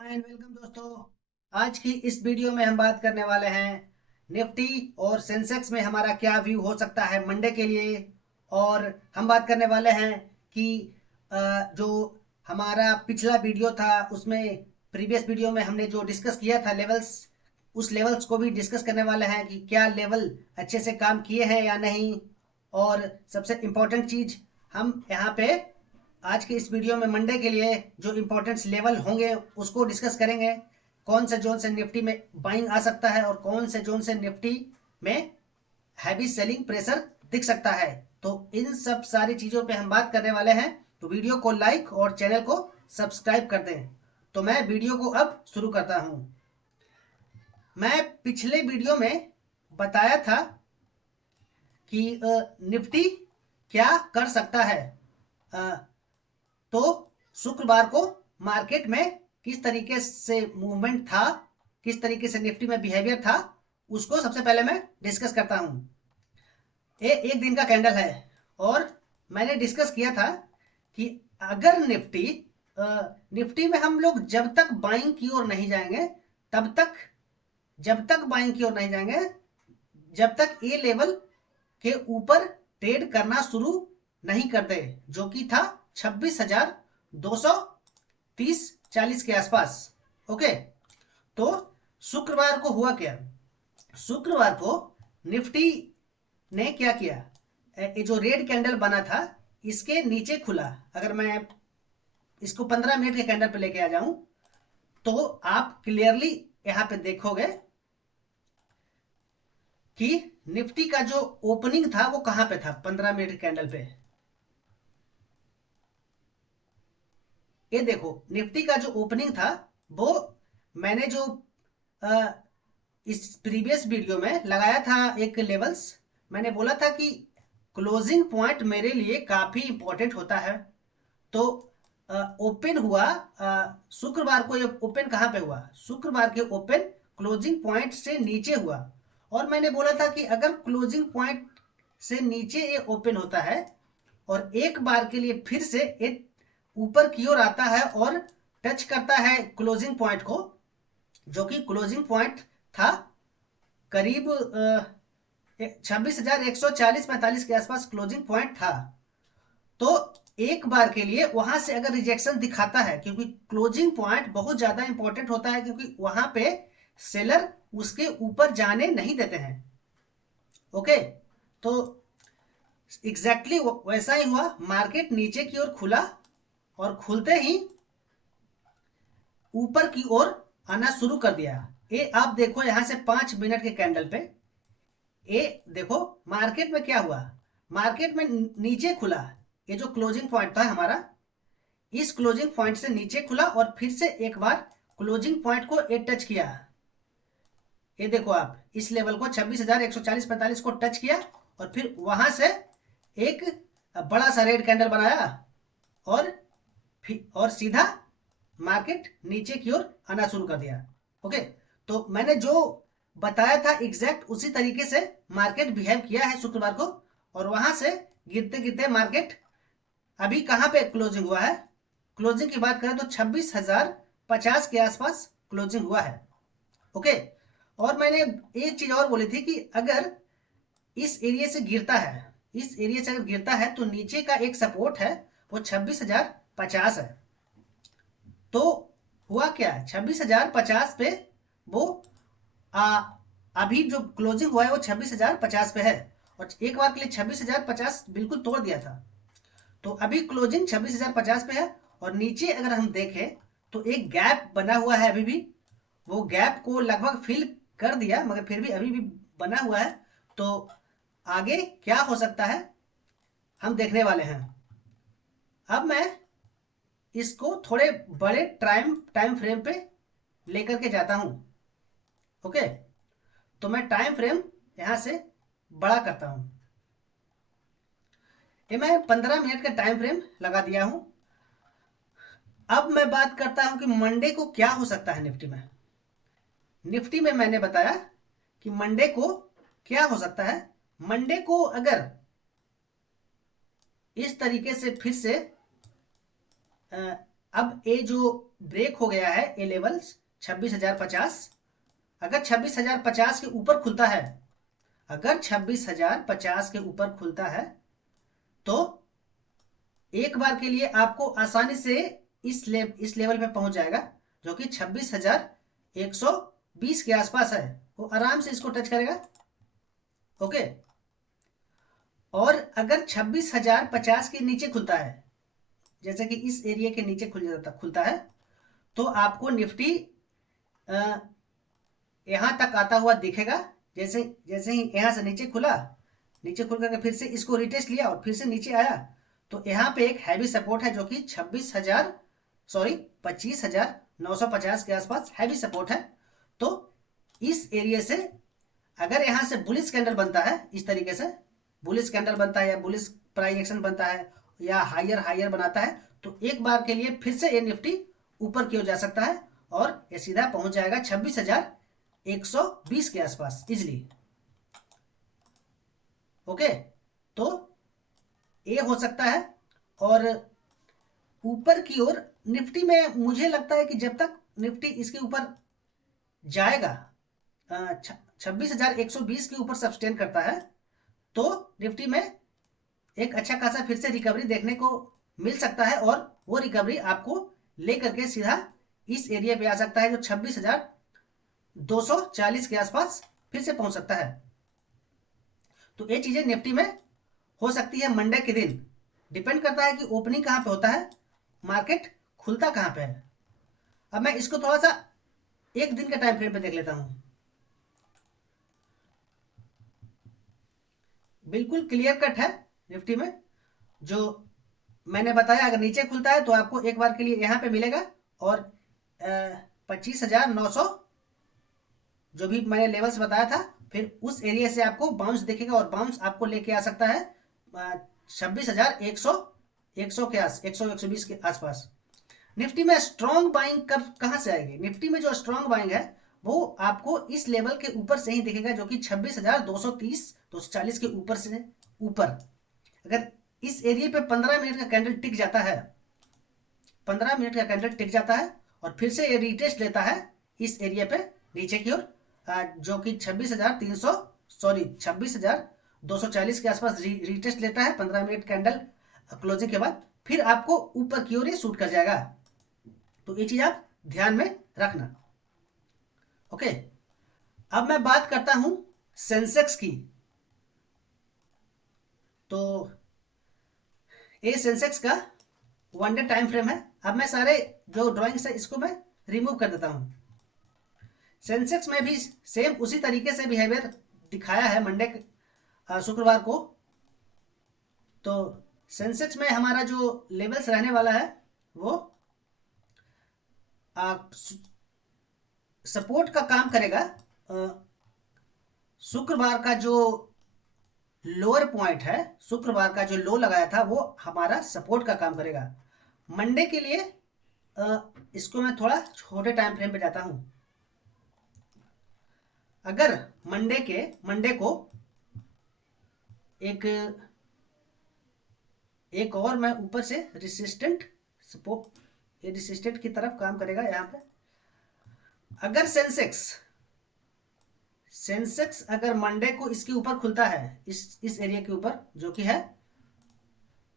And welcome दोस्तों। आज की इस वीडियो में हम बात करने वाले हैं निफ्टी और सेंसेक्स में हमारा क्या व्यू हो सकता है मंडे के लिए। और हम बात करने वाले हैं कि जो हमारा पिछला वीडियो था उसमें प्रीवियस वीडियो में हमने जो डिस्कस किया था लेवल्स, उस लेवल्स को भी डिस्कस करने वाले हैं कि क्या लेवल अच्छे से काम किए हैं या नहीं। और सबसे इम्पोर्टेंट चीज़ हम यहाँ पे आज के इस वीडियो में मंडे के लिए जो इम्पोर्टेंट लेवल होंगे उसको डिस्कस करेंगे। कौन से जोन से निफ्टी में बाइंग आ सकता है और कौन से जोन से निफ्टी में हैवी सेलिंग प्रेशर दिख सकता है। तो इन सब सारी चीज़ों पे हम बात करने वाले हैं। तो वीडियो को लाइक और चैनल को सब्सक्राइब कर दें। तो मैं वीडियो को अब शुरू करता हूँ। मैं पिछले वीडियो में बताया था कि निफ्टी क्या कर सकता है। अ, तो शुक्रवार को मार्केट में किस तरीके से मूवमेंट था, किस तरीके से निफ्टी में बिहेवियर था, उसको सबसे पहले मैं डिस्कस करता हूं। ये एक दिन का कैंडल है और मैंने डिस्कस किया था कि अगर निफ्टी में हम लोग जब तक बाइंग की ओर नहीं जाएंगे, तब तक जब तक बाइंग की ओर नहीं जाएंगे, जब तक ये लेवल के ऊपर ट्रेड करना शुरू नहीं कर दे, जो कि था 26,230-40 के आसपास। ओके, तो शुक्रवार को हुआ क्या? शुक्रवार को निफ्टी ने क्या किया? ये जो रेड कैंडल बना था इसके नीचे खुला। अगर मैं इसको 15 मिनट के कैंडल पे लेके आ जाऊं तो आप क्लियरली यहां पे देखोगे कि निफ्टी का जो ओपनिंग था वो कहां पे था 15 मिनट के कैंडल पे। ये देखो, निफ्टी का जो ओपनिंग था वो मैंने जो आ, इस प्रीवियस वीडियो में लगाया था एक लेवल्स। मैंने बोला था कि क्लोजिंग पॉइंट मेरे लिए काफ़ी इंपॉर्टेंट होता है। तो ओपन हुआ शुक्रवार को। ये ओपन कहाँ पे हुआ? शुक्रवार के ओपन क्लोजिंग पॉइंट से नीचे हुआ। और मैंने बोला था कि अगर क्लोजिंग पॉइंट से नीचे ये ओपन होता है और एक बार के लिए फिर से एक ऊपर की ओर आता है और टच करता है क्लोजिंग पॉइंट को, जो कि क्लोजिंग पॉइंट था करीब 26,140-45 के आसपास क्लोजिंग पॉइंट था। तो एक बार के लिए वहां से अगर रिजेक्शन दिखाता है, क्योंकि क्लोजिंग पॉइंट बहुत ज्यादा इंपॉर्टेंट होता है, क्योंकि वहां पे सेलर उसके ऊपर जाने नहीं देते हैं। ओके, तो एग्जैक्टली वैसा ही हुआ। मार्केट नीचे की ओर खुला और खुलते ही ऊपर की ओर आना शुरू कर दिया। ये आप देखो यहां से 5 मिनट के कैंडल पे, ये देखो मार्केट में क्या हुआ। मार्केट में नीचे खुला। ये जो क्लोजिंग पॉइंट था हमारा, इस क्लोजिंग पॉइंट से नीचे खुला और फिर से एक बार क्लोजिंग पॉइंट को ये टच किया। ये देखो आप इस लेवल को 26,140-45 को टच किया और फिर वहां से एक बड़ा सा रेड कैंडल बनाया और सीधा मार्केट नीचे की ओर आना शुरू कर दिया। ओके, तो मैंने जो बताया था एग्जैक्ट उसी तरीके से मार्केट बिहेव किया है शुक्रवार को। और वहां से गिरते गिरते मार्केट अभी कहां पे क्लोजिंग हुआ है? क्लोजिंग की बात करें तो 26,050 के आसपास क्लोजिंग हुआ है। ओके, और मैंने एक चीज और बोली थी कि अगर इस एरिया से गिरता है, इस एरिया से अगर गिरता है तो नीचे का एक सपोर्ट है, वो 26,050 है। तो हुआ क्या? 26,050 पे वो आ, अभी जो क्लोजिंग हुआ है वो 26,050 पे है। और एक बार के लिए 26,050 बिल्कुल तोड़ दिया था। तो अभी क्लोजिंग 26,050 पे है और नीचे अगर हम देखें तो एक गैप बना हुआ है अभी भी। वो गैप को लगभग फिल कर दिया मगर फिर भी अभी भी बना हुआ है। तो आगे क्या हो सकता है हम देखने वाले हैं। अब मैं इसको थोड़े बड़े टाइम टाइम फ्रेम पे लेकर के जाता हूं। ओके, तो मैं टाइम फ्रेम यहां से बड़ा करता हूं। ये मैं 15 मिनट का टाइम फ्रेम लगा दिया हूं। अब मैं बात करता हूं कि मंडे को क्या हो सकता है निफ्टी में। निफ्टी में मैंने बताया कि मंडे को क्या हो सकता है। मंडे को अगर इस तरीके से फिर से अब ये जो ब्रेक हो गया है, ये लेवल्स 26,050, अगर 26,050 के ऊपर खुलता है, अगर 26,050 के ऊपर खुलता है तो एक बार के लिए आपको आसानी से इस लेवल पे पहुंच जाएगा, जो कि 26,120 के आसपास है। वो आराम से इसको टच करेगा। ओके। और अगर 26,050 के नीचे खुलता है, जैसे कि इस एरिया के नीचे खुलता है, तो आपको निफ्टी यहां तक आता हुआ दिखेगा। जैसे जैसे ही यहां से नीचे खुला, नीचे खुल करके फिर से इसको रिटेस्ट लिया और फिर से नीचे आया, तो यहाँ पे एक हैवी सपोर्ट है, जो कि 25,950 के आसपास हैवी सपोर्ट है। तो इस एरिया से अगर यहाँ से बुलिश कैंडल बनता है, इस तरीके से बुलिश कैंडल बनता है या बुलिश प्राइस एक्शन बनता है या हायर हायर बनाता है, तो एक बार के लिए फिर से ये निफ्टी ऊपर की ओर जा सकता है और ये सीधा पहुंच जाएगा 26,120 के आसपास इजिली। ओके, तो ये हो सकता है। और ऊपर की ओर निफ्टी में मुझे लगता है कि जब तक निफ्टी इसके ऊपर जाएगा, 26,120 के ऊपर सस्टेन करता है, तो निफ्टी में एक अच्छा खासा फिर से रिकवरी देखने को मिल सकता है। और वो रिकवरी आपको लेकर के सीधा इस एरिया पे आ सकता है, जो 26,240 के आसपास फिर से पहुंच सकता है। तो ये चीजें निफ्टी में हो सकती है मंडे के दिन। डिपेंड करता है कि ओपनिंग कहां पे होता है, मार्केट खुलता कहां पे है। अब मैं इसको थोड़ा सा एक दिन के टाइम फ्रेम पे देख लेता हूं। बिल्कुल क्लियर कट है निफ्टी में, जो मैंने बताया। अगर नीचे खुलता है तो आपको एक बार के लिए यहां पे मिलेगा, और 25,900 जो भी मैंने लेवल्स बताया था, फिर उस एरिया से आपको बाउंस दिखेगा, और बाउंस आपको लेके आ सकता है 26,100 के आस 100-120 के आसपास। निफ्टी में स्ट्रॉन्ग बाइंग कब कहां से आएगी? निफ्टी में जो स्ट्रॉन्ग बाइंग है वो आपको इस लेवल के ऊपर से ही दिखेगा, जो कि 26,230-240 के ऊपर से ऊपर। अगर इस एरिया पे 15 मिनट का कैंडल टिक जाता है, 15 मिनट का कैंडल टिक जाता है और फिर से ये रिटेस्ट लेता है इस एरिया पे नीचे की ओर, जो कि 26,240 के आसपास रिटेस्ट लेता है 15 मिनट कैंडल क्लोजिंग के बाद, फिर आपको ऊपर की ओर ये शूट कर जाएगा। तो ये चीज आप ध्यान में रखना। ओके, अब मैं बात करता हूं सेंसेक्स की। तो ये सेंसेक्स का 1 डे टाइम फ्रेम है। अब मैं सारे जो ड्राइंग्स है इसको मैं रिमूव कर देता हूं। सेंसेक्स में भी सेम उसी तरीके से बिहेवियर दिखाया है मंडे शुक्रवार को। तो सेंसेक्स में हमारा जो लेवल्स रहने वाला है वो सपोर्ट का काम करेगा। शुक्रवार का जो लोअर पॉइंट है, शुक्रवार का जो लो लगाया था, वो हमारा सपोर्ट का काम करेगा। मंडे के लिए इसको मैं थोड़ा छोटे टाइम फ्रेम पे जाता हूं। अगर मंडे को एक और मैं ऊपर से रेसिस्टेंट सपोर्ट, ये रेसिस्टेंट की तरफ काम करेगा यहां पे। अगर सेंसेक्स अगर मंडे को इसके ऊपर खुलता है, इस एरिया के ऊपर, जो कि है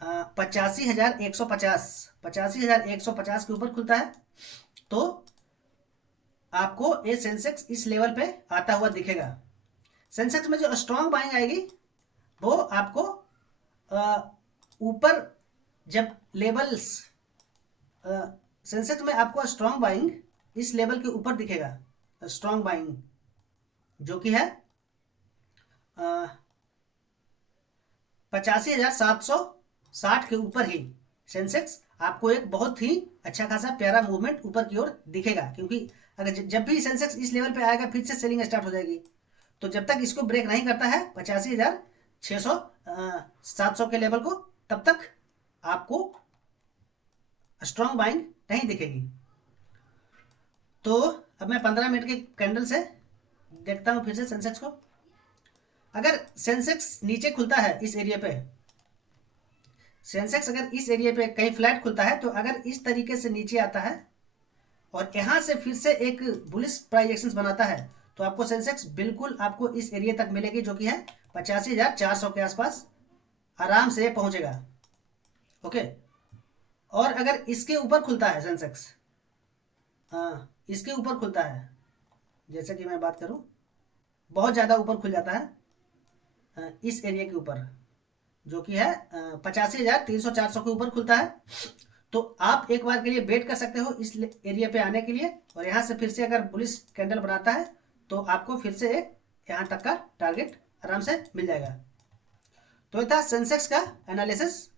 85,150 के ऊपर खुलता है, तो आपको ये सेंसेक्स इस लेवल पे आता हुआ दिखेगा। सेंसेक्स में जो स्ट्रॉन्ग बाइंग आएगी वो आपको ऊपर जब लेवल्स, सेंसेक्स में आपको स्ट्रॉन्ग बाइंग इस लेवल के ऊपर दिखेगा। स्ट्रॉन्ग बाइंग जो कि है 85,760 के ऊपर ही सेंसेक्स आपको एक बहुत ही अच्छा खासा प्यारा मूवमेंट ऊपर की ओर दिखेगा। क्योंकि अगर जब भी सेंसेक्स इस लेवल पे आएगा फिर से सेलिंग स्टार्ट हो जाएगी। तो जब तक इसको ब्रेक नहीं करता है 85,600-700 के लेवल को, तब तक आपको स्ट्रॉन्ग बाइंग नहीं दिखेगी। तो अब मैं 15 मिनट के कैंडल से देखता हूं फिर से सेंसेक्स को। अगर सेंसेक्स नीचे खुलता है इस एरिया पे सेंसेक्स अगर इस एरिया पे कहीं फ्लैट खुलता है तो अगर इस तरीके से नीचे आता है और यहाँ से फिर से एक बुलिश प्राइस एक्शन बनाता है तो आपको सेंसेक्स बिल्कुल आपको इस एरिया तक मिलेगी, जो कि है 85,400 के आसपास आराम से पहुंचेगा। ओके, और अगर इसके ऊपर खुलता है सेंसेक्स, इसके ऊपर खुलता है, जैसे कि मैं बात करूं बहुत ज़्यादा ऊपर खुल जाता है इस एरिया के ऊपर, जो कि है 85,300-400 के ऊपर खुलता है, तो आप एक बार के लिए वेट कर सकते हो इस एरिया पे आने के लिए। और यहाँ से फिर से अगर बुलिश कैंडल बनाता है तो आपको फिर से एक यहाँ तक का टारगेट आराम से मिल जाएगा। तो ये था सेंसेक्स का एनालिसिस।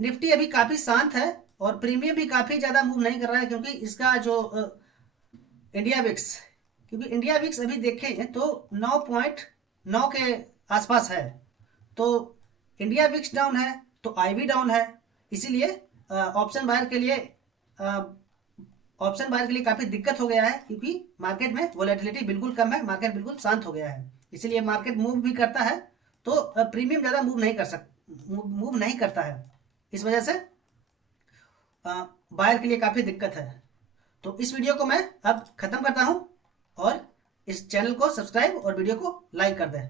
निफ्टी अभी काफ़ी शांत है और प्रीमियम भी काफ़ी ज़्यादा मूव नहीं कर रहा है, क्योंकि इसका जो इंडिया विक्स, क्योंकि इंडिया विक्स अभी देखें तो 9.9 के आसपास है, तो इंडिया विक्स डाउन है तो आईवी डाउन है, इसीलिए ऑप्शन बायर के लिए काफ़ी दिक्कत हो गया है, क्योंकि मार्केट में वोलेटिलिटी बिल्कुल कम है, मार्केट बिल्कुल शांत हो गया है। इसीलिए मार्केट मूव भी करता है तो प्रीमियम ज़्यादा मूव नहीं करता है, इस वजह से बायर के लिए काफ़ी दिक्कत है। तो इस वीडियो को मैं अब ख़त्म करता हूँ और इस चैनल को सब्सक्राइब और वीडियो को लाइक कर दें।